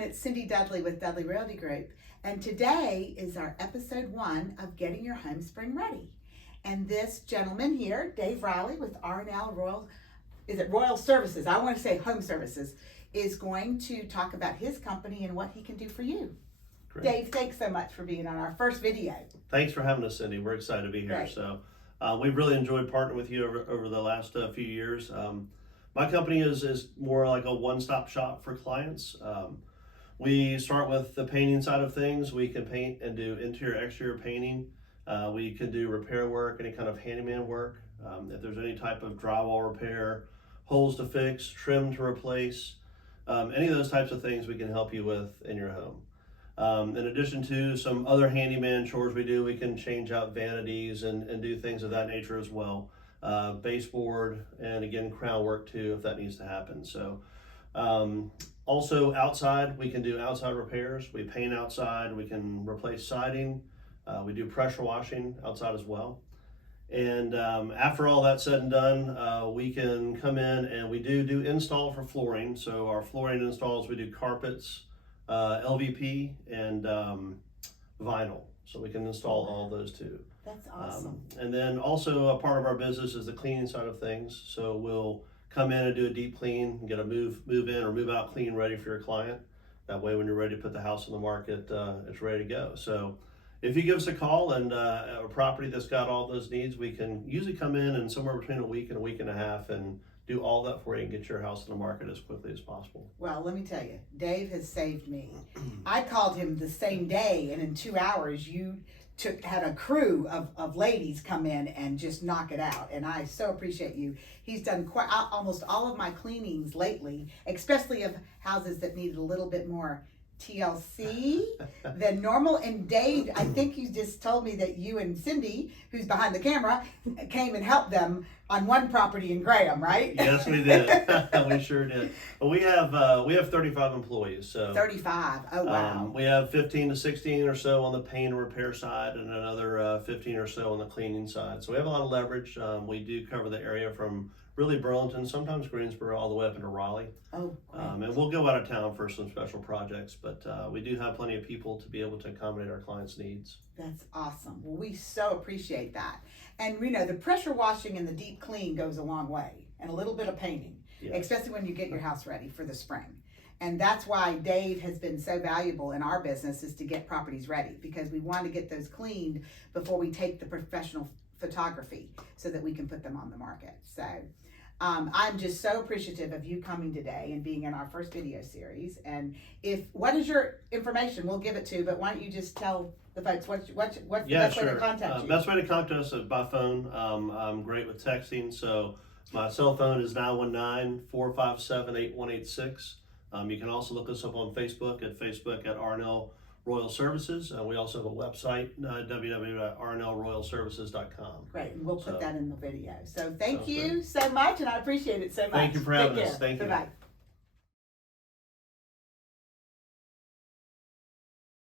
everyone. It's Cindy Dudley with Dudley Realty Group. And today is our episode 1 of Getting Your Home Spring Ready. And this gentleman here, Dave Riley with R&L Royal Services, I want to say Home Services, is going to talk about his company and what he can do for you. Great. Dave, thanks so much for being on our first video. Thanks for having us, Cindy. We're excited to be here. Great. So we've really enjoyed partnering with you over the last few years. My company is more like a one-stop shop for clients. We start with the painting side of things. We can paint and do interior, exterior painting. We can do repair work, any kind of handyman work. If there's any type of drywall repair, holes to fix, trim to replace, any of those types of things we can help you with in your home. In addition to some other handyman chores we do, we can change out vanities and do things of that nature as well. Baseboard, and again, crown work too, if that needs to happen. So also outside, we can do outside repairs. We paint outside, we can replace siding. We do pressure washing outside as well. And after all that's said and done, we can come in and we do install for flooring. So our flooring installs, we do carpets, LVP, and vinyl. So we can install all those too. That's awesome. And then also a part of our business is the cleaning side of things. So we'll come in and do a deep clean, and get a move in or move out clean ready for your client. That way when you're ready to put the house on the market, it's ready to go. So if you give us a call and a property that's got all those needs, we can usually come in somewhere between a week and a half and do all that for you and get your house on the market as quickly as possible. Well, let me tell you, Dave has saved me. I called him the same day, and in 2 hours you had a crew of ladies come in and just knock it out, and I so appreciate you. He's done almost all of my cleanings lately, especially of houses that needed a little bit more TLC than normal. And Dave, I think you just told me that you and Cindy, who's behind the camera, came and helped them on one property in Graham, right? Yes, we did. We sure did. But we have 35 employees. So 35. Oh wow. We have 15 to 16 or so on the paint and repair side, and another 15 or so on the cleaning side. So we have a lot of leverage. We do cover the area from really Burlington, sometimes Greensboro, all the way up into Raleigh. Oh, and we'll go out of town for some special projects, but we do have plenty of people to be able to accommodate our clients' needs. That's awesome. Well, we so appreciate that. And we know the pressure washing and the deep clean goes a long way, and a little bit of painting, Yes. especially when you get your house ready for the spring. And that's why Dave has been so valuable in our business, is to get properties ready, because we want to get those cleaned before we take the professional photography so that we can put them on the market. So I'm just so appreciative of you coming today and being in our first video series. And what is your information? We'll give it to, but why don't you just tell the folks what's the best way to contact you? Best way to contact us is by phone. I'm great with texting, so my cell phone is 919-457-8186. You can also look us up on Facebook at R&L Royal Services. We also have a website, www.rnlroyalservices.com. Great, and we'll put that in the video. So thank you so much, and I appreciate it so much. Thank you for having Take us. care. Thank you. Bye-bye.